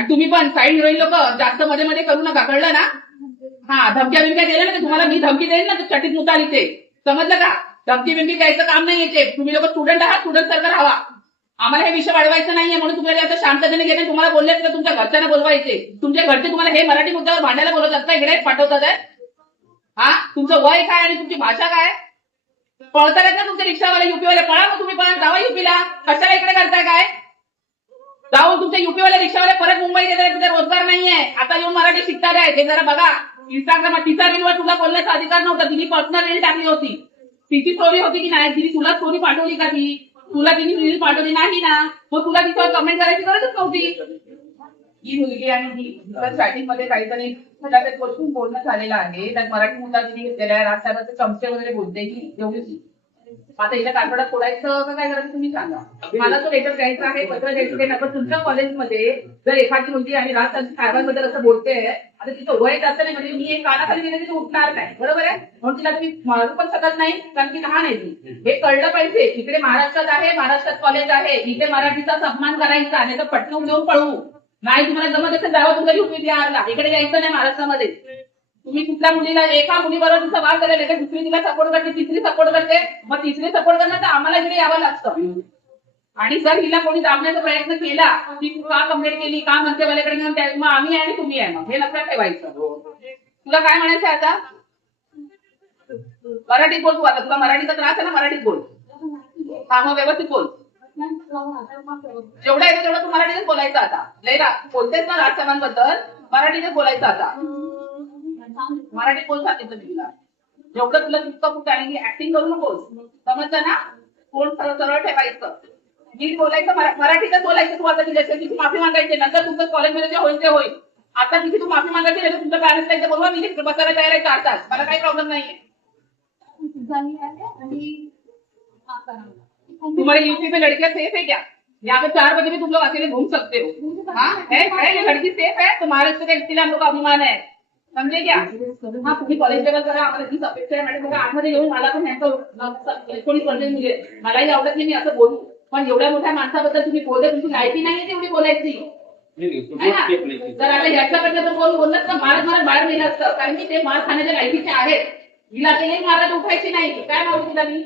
आणि तुम्ही पण साईड हिरोईन लोक जास्त मध्ये मध्ये करू नका, कळलं ना? हा, धमक्या बिमक्या दिल्या ना, तुम्हाला मी धमकी देईन ना, चटीत मुताल इथे, समजलं का? धमकी बिमकी द्यायचं काम नाही येते. तुम्ही लोक स्टुडंट आहात, स्टुडंट सारखं राहा. आम्हाला हे विषय वाढवायचं नाहीये, म्हणून तुम्हाला आता शांततेने गेले, तुम्हाला बोलले तर तुमच्या घरच्यांना बोलवायचे. तुमच्या घरचे तुम्हाला हे मराठी मुद्द्यावर भांडायला बोलवतात काय? इकडे पाठवतात आहे? हा, तुमचं वय काय आणि तुमची भाषा काय? पळता का तुमच्या रिक्षावाले युपीवाले? पळा मग तुम्ही, पण जावा युपीला. कशाला इकडे करताय काय? जाऊन तुमच्या युपीवाले रिक्षावाले परत मुंबई गेले, तिथे रोजगार नाहीये. आता येऊन मराठी शिकतात आहे, हे जरा बघा. इंस्टाग्राम तिचा रीलवर तुला बोलण्याचा अधिकार नव्हता, तिने पर्सनल रील टाकली होती. तिची स्टोरी होती की नाही? तिने तुला स्टोरी पाठवली का? तुला तिने रील पाठवली नाही ना, मग तुला तिच्यावर कमेंट करायची गरजच नव्हती. ही मुलगी आणि ही स्टार्टिंग मध्ये काहीतरी गोष्टी बोलणं झालेलं आहे, त्यात मराठी मुद्दा तिने घेतलेला आहे, राजसाहेबांचे चमचे वगैरे बोलते की एवढीच. आता हिला काठवड्यात फोडायचं का काय करायचं तुम्ही सांगा. मला तो लेटर द्यायचा आहे, पत्र द्यायचं आहे. पण तुमच्या कॉलेजमध्ये जर एखादी मुलगी आणि राजसाहेबांबद्दल असं बोलते, आता तिचं वय असं नाही, म्हणजे मी एक कानाखाली गेले तिथे उठणार नाही, बरोबर आहे? म्हणून तिला तुम्ही मारू पण शकत नाही, कारण की लहान आहे ती. हे कळलं पाहिजे. इकडे महाराष्ट्रात आहे, महाराष्ट्रात कॉलेज आहे, इथे मराठीचा सन्मान करायचा, नाही तर पटकन घेऊन पळू. नाही तुम्हाला जमत असेल जावं तुमच्या युपी बिहारला, इकडे यायचं नाही महाराष्ट्रामध्ये. तुम्ही कुठल्या मुलीला एका मुलीबरोबर तुमचा वाद झालेला आहे, दुसरी तिला सपोर्ट करते, तिसरी सपोर्ट करते, मग तिसरी सपोर्ट करणं तर आम्हाला इकडे यावं लागतं. आणि जर हिला कोणी दाबण्याचा प्रयत्न केला, ती का कंप्लेंट केली, का मंत्र्यावाल्याकडे घेऊन, मग आम्ही आणि तुम्ही आहे, मग हे लक्षात ठेवायचं. तुला काय म्हणायचं आता? मराठीत बोल तू. आता तुला मराठीचा त्रास आहे ना, मराठीत बोल. हा, मग व्यवस्थित बोल. जेवढं आहे तेवढं तू मराठीतच बोलायचं आता. लय बोलतेस ना राजसाहेबांबद्दल, मराठीतच बोलायचं आता. मराठीत बोल सांगितलं मी तुला. जेवढं तुला तितकं कुठं आहे, ऍक्टिंग करू नकोस, समजलं ना? कोण सरळ सरळ ठेवायचं, नीट बोलायचं, मराठीतच बोलायचं. तू आता तिची माफी मागायची, नंतर तुमचं कॉलेजमध्ये जे होईल ते होईल. आता तिथे तू माफी मागायची नाही तर तुमच्या पॅरेंट्सला इथे बोलवा, मी बसायला तयार आहे 4 तास, मला काही प्रॉब्लेम नाहीये. तुम्हारे यूपी में लड़कियां सेफ है क्या? यहाँ पे 4 बजे भी तुम लोग अकेले घूम सकते हो. हाँ, है ये लड़की सेफ है, तो महाराष्ट्र का इसलिए हम लोग का अभिमान है, समझे क्या? हाँ, तुम्ही कॉलेज लेवल करा, आम्हाला हीच अपेक्षा आहे मॅडम. बघा, आतमध्ये येऊन मला पण इलेक्ट्रॉनिक कॉलेज म्हणजे मलाही आवडत नाही मी असं बोलू, पण एवढ्या मोठ्या माणसाबद्दल तुम्ही बोलले, तुमची लायकी नाहीये तेवढी बोलायची. जर आता याच्याकडनं तर कोण बोललं तर मारत बाहेर नेलं असतं, कारण की ते मार खाण्याच्या लायकीचे आहेत. हिला ते मारायला उठायची नाही. काय मारू तिला मी?